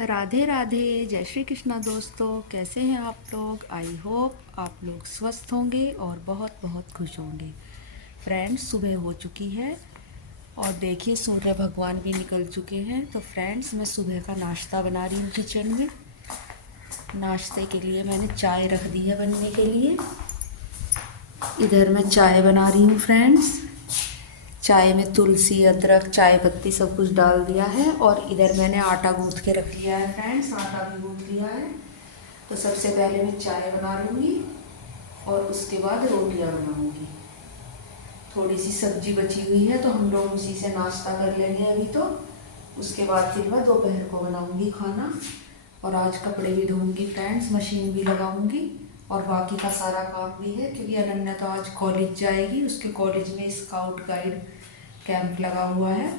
राधे राधे। जय श्री कृष्णा दोस्तों, कैसे हैं आप लोग। आई होप आप लोग स्वस्थ होंगे और बहुत बहुत खुश होंगे। फ्रेंड्स, सुबह हो चुकी है और देखिए सूर्य भगवान भी निकल चुके हैं। तो फ्रेंड्स, मैं सुबह का नाश्ता बना रही हूँ किचन में। नाश्ते के लिए मैंने चाय रख दी है बनने के लिए। इधर मैं चाय बना रही हूँ फ्रेंड्स। चाय में तुलसी, अदरक, चाय पत्ती सब कुछ डाल दिया है। और इधर मैंने आटा गूँथ के रख लिया है फ्रेंड्स, आटा भी गूँथ लिया है। तो सबसे पहले मैं चाय बना लूँगी और उसके बाद रोटियां बनाऊँगी। थोड़ी सी सब्जी बची हुई है तो हम लोग उसी से नाश्ता कर लेंगे अभी। तो उसके बाद फिर मैं दोपहर को बनाऊँगी खाना। और आज कपड़े भी धोऊँगी फ्रेंड्स, मशीन भी लगाऊँगी और बाकी का सारा काम भी है क्योंकि अनन्या तो आज कॉलेज जाएगी। उसके कॉलेज में स्काउट गाइड कैंप लगा हुआ है,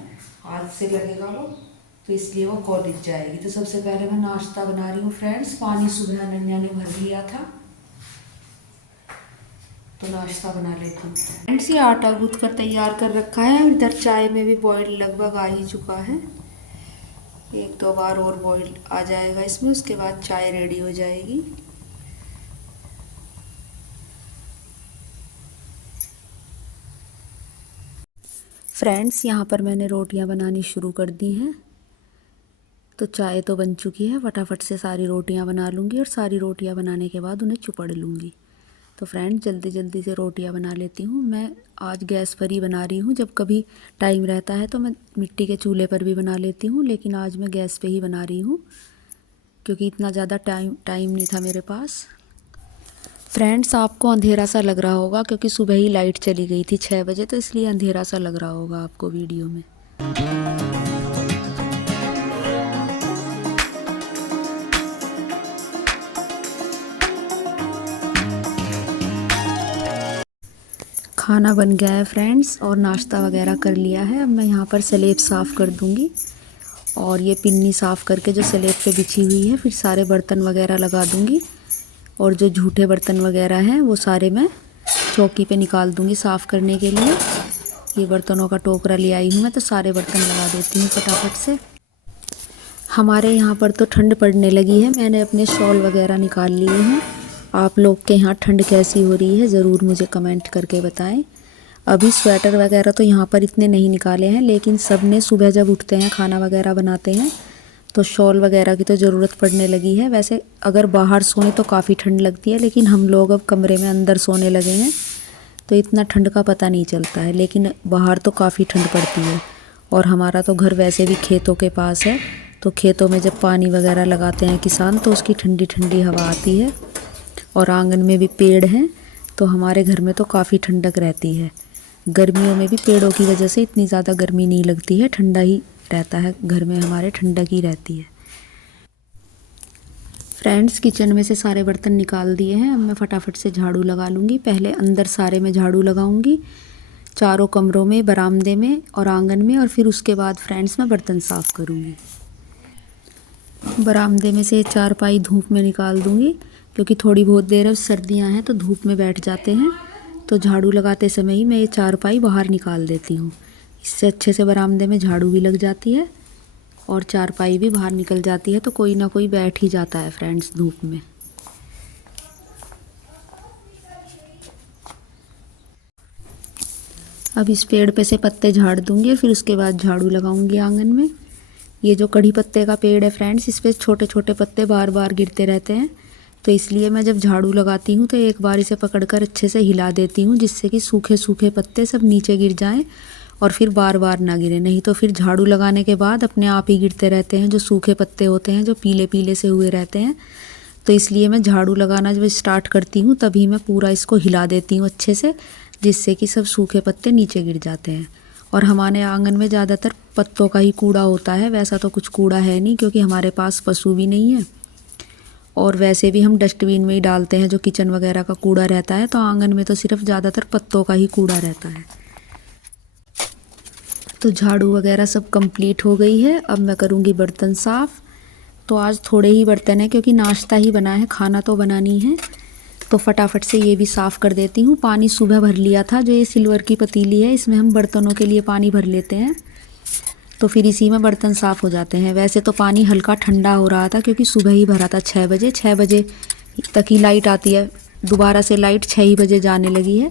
आज से लगेगा वो, तो इसलिए वो कॉलेज जाएगी। तो सबसे पहले मैं नाश्ता बना रही हूँ फ्रेंड्स। पानी सुबह अनन्या ने भर लिया था तो नाश्ता बना लेती हूँ फ्रेंड्स। ये आटा गूँथ कर तैयार कर रखा है और इधर चाय में भी बॉईल लगभग आ ही चुका है। एक दो बार और बॉईल आ जाएगा इसमें, उसके बाद चाय रेडी हो जाएगी। फ्रेंड्स, यहाँ पर मैंने रोटियाँ बनानी शुरू कर दी हैं। तो चाय तो बन चुकी है, फटाफट से सारी रोटियाँ बना लूँगी और सारी रोटियाँ बनाने के बाद उन्हें चुपड़ लूँगी। तो फ्रेंड्स, जल्दी जल्दी से रोटियाँ बना लेती हूँ। मैं आज गैस पर ही बना रही हूँ। जब कभी टाइम रहता है तो मैं मिट्टी के चूल्हे पर भी बना लेती हूँ, लेकिन आज मैं गैस पे ही बना रही हूँ क्योंकि इतना ज़्यादा टाइम नहीं था मेरे पास। फ्रेंड्स, आपको अंधेरा सा लग रहा होगा क्योंकि सुबह ही लाइट चली गई थी 6 बजे, तो इसलिए अंधेरा सा लग रहा होगा आपको वीडियो में। खाना बन गया है फ्रेंड्स और नाश्ता वगैरह कर लिया है। अब मैं यहाँ पर स्लेब साफ़ कर दूँगी और ये पिन्नी साफ़ करके जो स्लेब पे बिछी हुई है फिर सारे बर्तन वगैरह लगा दूँगी। और जो झूठे बर्तन वगैरह हैं वो सारे मैं चौकी पे निकाल दूँगी साफ़ करने के लिए। ये बर्तनों का टोकरा ले आई हूँ मैं, तो सारे बर्तन लगा देती हूँ फटाफट से। हमारे यहाँ पर तो ठंड पड़ने लगी है, मैंने अपने शॉल वगैरह निकाल लिए हैं। आप लोग के यहाँ ठंड कैसी हो रही है ज़रूर मुझे कमेंट करके बताएं। अभी स्वेटर वगैरह तो यहाँ पर इतने नहीं निकाले हैं, लेकिन सब ने सुबह जब उठते हैं खाना वगैरह बनाते हैं तो शॉल वगैरह की तो ज़रूरत पड़ने लगी है। वैसे अगर बाहर सोए तो काफ़ी ठंड लगती है, लेकिन हम लोग अब कमरे में अंदर सोने लगे हैं तो इतना ठंड का पता नहीं चलता है, लेकिन बाहर तो काफ़ी ठंड पड़ती है। और हमारा तो घर वैसे भी खेतों के पास है, तो खेतों में जब पानी वगैरह लगाते हैं किसान तो उसकी ठंडी ठंडी हवा आती है। और आंगन में भी पेड़ हैं तो हमारे घर में तो काफ़ी ठंडक रहती है। गर्मियों में भी पेड़ों की वजह से इतनी ज़्यादा गर्मी नहीं लगती है, ठंडा ही रहता है घर में, हमारे ठंडक ही रहती है। फ्रेंड्स, किचन में से सारे बर्तन निकाल दिए हैं। अब मैं फटाफट से झाड़ू लगा लूँगी। पहले अंदर सारे में झाड़ू लगाऊँगी, चारों कमरों में, बरामदे में और आंगन में, और फिर उसके बाद फ्रेंड्स मैं बर्तन साफ़ करूँगी। बरामदे में से चारपाई धूप में निकाल दूँगी क्योंकि थोड़ी बहुत देर अब सर्दियाँ हैं तो धूप में बैठ जाते हैं, तो झाड़ू लगाते समय ही मैं ये चारपाई बाहर निकाल देती हूँ। इससे अच्छे से बरामदे में झाड़ू भी लग जाती है और चारपाई भी बाहर निकल जाती है, तो कोई ना कोई बैठ ही जाता है फ्रेंड्स धूप में। अब इस पेड़ पे से पत्ते झाड़ दूँगी, फिर उसके बाद झाड़ू लगाऊँगी आंगन में। ये जो कड़ी पत्ते का पेड़ है फ्रेंड्स, इस पर छोटे छोटे पत्ते बार बार गिरते रहते हैं, तो इसलिए मैं जब झाड़ू लगाती हूँ तो एक बार इसे पकड़कर अच्छे से हिला देती हूँ, जिससे कि सूखे सूखे पत्ते सब नीचे गिर जाएं और फिर बार बार ना गिरे। नहीं तो फिर झाड़ू लगाने के बाद अपने आप ही गिरते रहते हैं, जो सूखे पत्ते होते हैं जो पीले पीले से हुए रहते हैं। तो इसलिए मैं झाड़ू लगाना जब स्टार्ट करती हूँ तभी मैं पूरा इसको हिला देती हूँ अच्छे से, जिससे कि सब सूखे पत्ते नीचे गिर जाते हैं। और हमारे आंगन में ज़्यादातर पत्तों का ही कूड़ा होता है, वैसा तो कुछ कूड़ा है नहीं क्योंकि हमारे पास पशु भी नहीं है। और वैसे भी हम डस्टबिन में ही डालते हैं जो किचन वगैरह का कूड़ा रहता है, तो आंगन में तो सिर्फ ज़्यादातर पत्तों का ही कूड़ा रहता है। तो झाड़ू वगैरह सब कंप्लीट हो गई है। अब मैं करूँगी बर्तन साफ़। तो आज थोड़े ही बर्तन हैं क्योंकि नाश्ता ही बना है, खाना तो बना नहीं है, तो फटाफट से ये भी साफ़ कर देती हूँ। पानी सुबह भर लिया था, जो ये सिल्वर की पतीली है इसमें हम बर्तनों के लिए पानी भर लेते हैं। तो फिर इसी में बर्तन साफ़ हो जाते हैं। वैसे तो पानी हल्का ठंडा हो रहा था क्योंकि सुबह ही भरा था 6 बजे, 6 बजे तक ही लाइट आती है। दोबारा से लाइट 6 ही बजे जाने लगी है।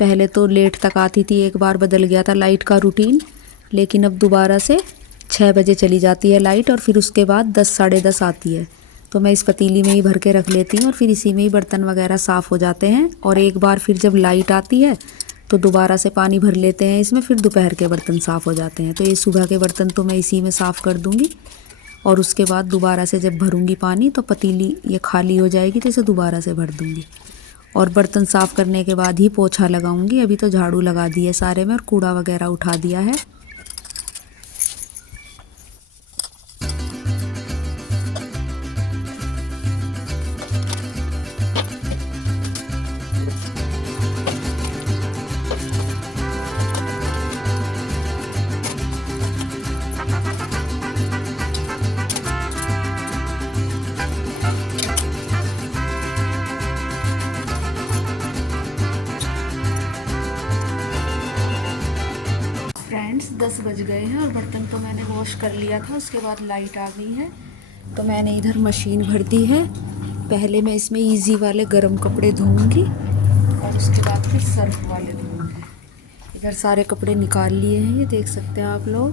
पहले तो लेट तक आती थी, एक बार बदल गया था लाइट का रूटीन, लेकिन अब दोबारा से 6 बजे चली जाती है लाइट और फिर उसके बाद 10 साढ़े 10 आती है। तो मैं इस पतीली में ही भर के रख लेती हूँ और फिर इसी में ही बर्तन वगैरह साफ़ हो जाते हैं। और एक बार फिर जब लाइट आती है तो दोबारा से पानी भर लेते हैं इसमें, फिर दोपहर के बर्तन साफ़ हो जाते हैं। तो ये सुबह के बर्तन तो मैं इसी में साफ़ कर दूँगी और उसके बाद दोबारा से जब भरूँगी पानी तो पतीली ये खाली हो जाएगी तो इसे दोबारा से भर दूँगी। और बर्तन साफ़ करने के बाद ही पोछा लगाऊंगी। अभी तो झाड़ू लगा दी है सारे में और कूड़ा वगैरह उठा दिया है। फ्रेंड्स 10 बज गए हैं और बर्तन तो मैंने वॉश कर लिया था। उसके बाद लाइट आ गई है तो मैंने इधर मशीन भर दी है। पहले मैं इसमें इजी वाले गर्म कपड़े धोऊंगी और उसके बाद फिर सर्फ वाले धोऊंगी। इधर सारे कपड़े निकाल लिए हैं, ये देख सकते हैं आप लोग।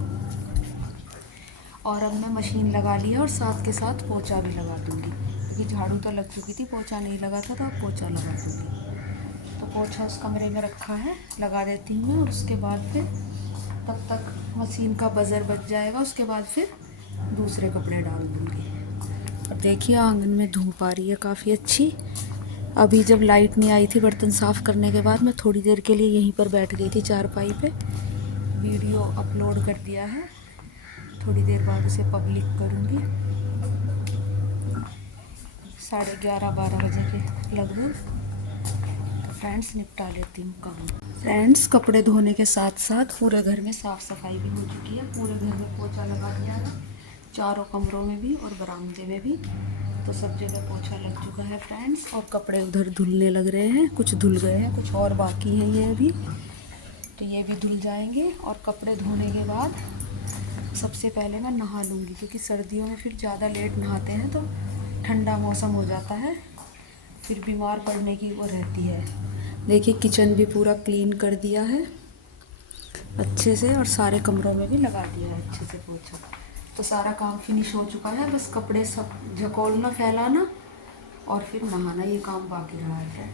और अब मैं मशीन लगा ली है और साथ के साथ पोछा भी लगा दूँगी क्योंकि झाड़ू तो लग चुकी थी, पोछा नहीं लगा था तो अब पोछा लगा दूँगी। तो पोछा उस कमरे में रखा है, लगा देती हूँ और उसके बाद फिर तब तक मशीन का बज़र बज जाएगा। उसके बाद फिर दूसरे कपड़े डाल दूँगी। अब देखिए आंगन में धूप आ रही है काफ़ी अच्छी। अभी जब लाइट नहीं आई थी बर्तन साफ़ करने के बाद मैं थोड़ी देर के लिए यहीं पर बैठ गई थी चारपाई पे। वीडियो अपलोड कर दिया है, थोड़ी देर बाद उसे पब्लिक करूँगी। 11:30-12 बजे के लगभग। फ्रेंड्स निपटा लेती हूँ काम। फ्रेंड्स कपड़े धोने के साथ साथ पूरे घर में साफ़ सफाई भी हो चुकी है। पूरे घर में पोछा लगा दिया है, चारों कमरों में भी और बरामदे में भी। तो सब जगह पोछा लग चुका है फ्रेंड्स। और कपड़े उधर धुलने लग रहे हैं, कुछ धुल गए हैं, कुछ और बाकी हैं ये अभी, तो ये भी धुल जाएंगे। और कपड़े धोने के बाद सबसे पहले मैं नहा लूँगी क्योंकि सर्दियों में फिर ज़्यादा लेट नहाते हैं तो ठंडा मौसम हो जाता है, फिर बीमार पड़ने की वो रहती है। देखिए किचन भी पूरा क्लीन कर दिया है अच्छे से और सारे कमरों में भी लगा दिया है अच्छे से पोछा। तो सारा काम फिनिश हो चुका है, बस कपड़े सब झकोलना, फैलाना और फिर नहाना, ये काम बाकी रहा है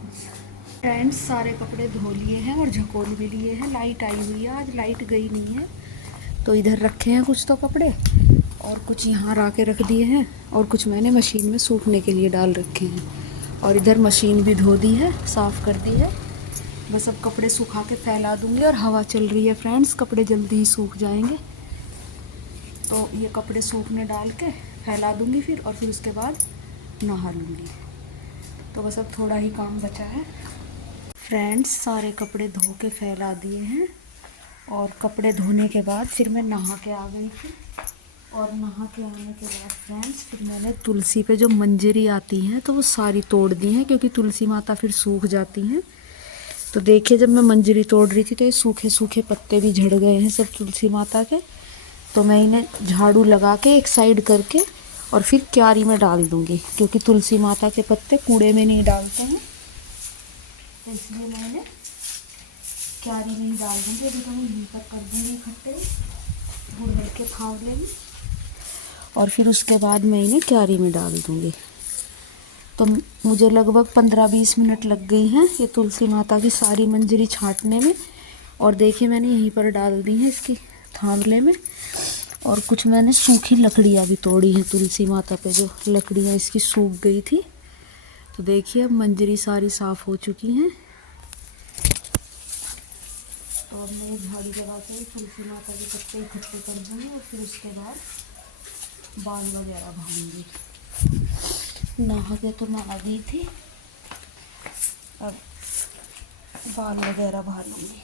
फ्रेंड्स। सारे कपड़े धो लिए हैं और झकोल भी लिए हैं। लाइट आई हुई है, आज लाइट गई नहीं है तो इधर रखे हैं कुछ तो कपड़े और कुछ यहाँ ला के रख दिए हैं और कुछ मैंने मशीन में सूखने के लिए डाल रखे हैं। और इधर मशीन भी धो दी है, साफ़ कर दी है। बस अब कपड़े सुखा के फैला दूँगी और हवा चल रही है फ्रेंड्स, कपड़े जल्दी ही सूख जाएंगे। तो ये कपड़े सूखने डाल के फैला दूँगी फिर, और फिर उसके बाद नहा लूँगी। तो बस अब थोड़ा ही काम बचा है फ्रेंड्स। सारे कपड़े धो के फैला दिए हैं और कपड़े धोने के बाद फिर मैं नहा के आ गई थी। और नहा के आने के बाद फ्रेंड्स फिर मैंने तुलसी पे जो मंजरी आती हैं तो वो सारी तोड़ दी हैं क्योंकि तुलसी माता फिर सूख जाती हैं। तो देखिए जब मैं मंजरी तोड़ रही थी तो ये सूखे सूखे पत्ते भी झड़ गए हैं सब तुलसी माता के। तो मैं इन्हें झाड़ू लगा के एक साइड करके और फिर क्यारी में डाल दूँगी क्योंकि तुलसी माता के पत्ते कूड़े में नहीं डालते हैं, तो इसलिए मैंने क्यारी में ही डाल दूँगी। अभी तो मैं यहीं पर कर दूँगी इकट्ठे, गुड़ के फाँव लेंगे और फिर उसके बाद मैं इन्हें क्यारी में डाल दूँगी। तो मुझे लगभग 15-20 मिनट लग गई हैं ये तुलसी माता की सारी मंजरी छांटने में। और देखिए मैंने यहीं पर डाल दी हैं इसकी थांवले में। और कुछ मैंने सूखी लकड़ियाँ भी तोड़ी हैं तुलसी माता पे, जो लकड़ियाँ इसकी सूख गई थी। तो देखिए अब मंजरी सारी साफ़ हो चुकी हैं। तो अब मैं झाड़ू लगा के तुलसी माता के पत्ते इकट्ठे कर दूँगी और फिर उसके बाद बाल वगैरह भाऊँगी। नहा के तो मैं आ गई थी, अब बाल वगैरह भा लूँगी।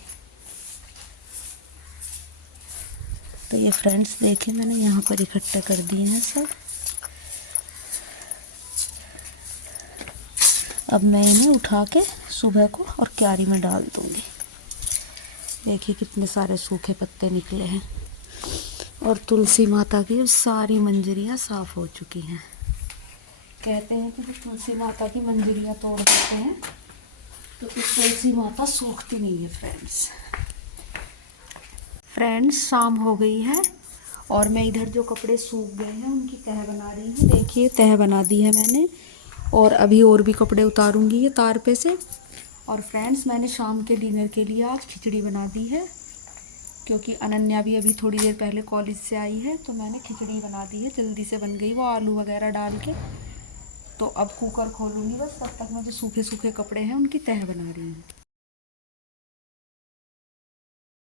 तो ये फ्रेंड्स देखिए मैंने यहाँ पर इकट्ठे कर दिए हैं सब। अब मैं इन्हें उठा के सुबह को और क्यारी में डाल दूँगी। देखिए कितने सारे सूखे पत्ते निकले हैं। और तुलसी माता की सारी मंजरियाँ साफ हो चुकी हैं। कहते हैं कि जब तुलसी माता की मंजरियाँ तोड़ देते हैं तो फिर तुलसी माता सूखती नहीं है फ्रेंड्स शाम हो गई है और मैं इधर जो कपड़े सूख गए हैं उनकी तह बना रही हूँ। देखिए तह बना दी है मैंने और अभी और भी कपड़े उतारूंगी ये तार पे से। और फ्रेंड्स मैंने शाम के डिनर के लिए आज खिचड़ी बना दी है क्योंकि अनन्या भी अभी थोड़ी देर पहले कॉलेज से आई है तो मैंने खिचड़ी बना दी है, जल्दी से बन गई वो आलू वगैरह डाल के। तो अब कुकर खोलूँगी बस, तब तक मैं जो सूखे सूखे कपड़े हैं उनकी तह बना रही हूँ।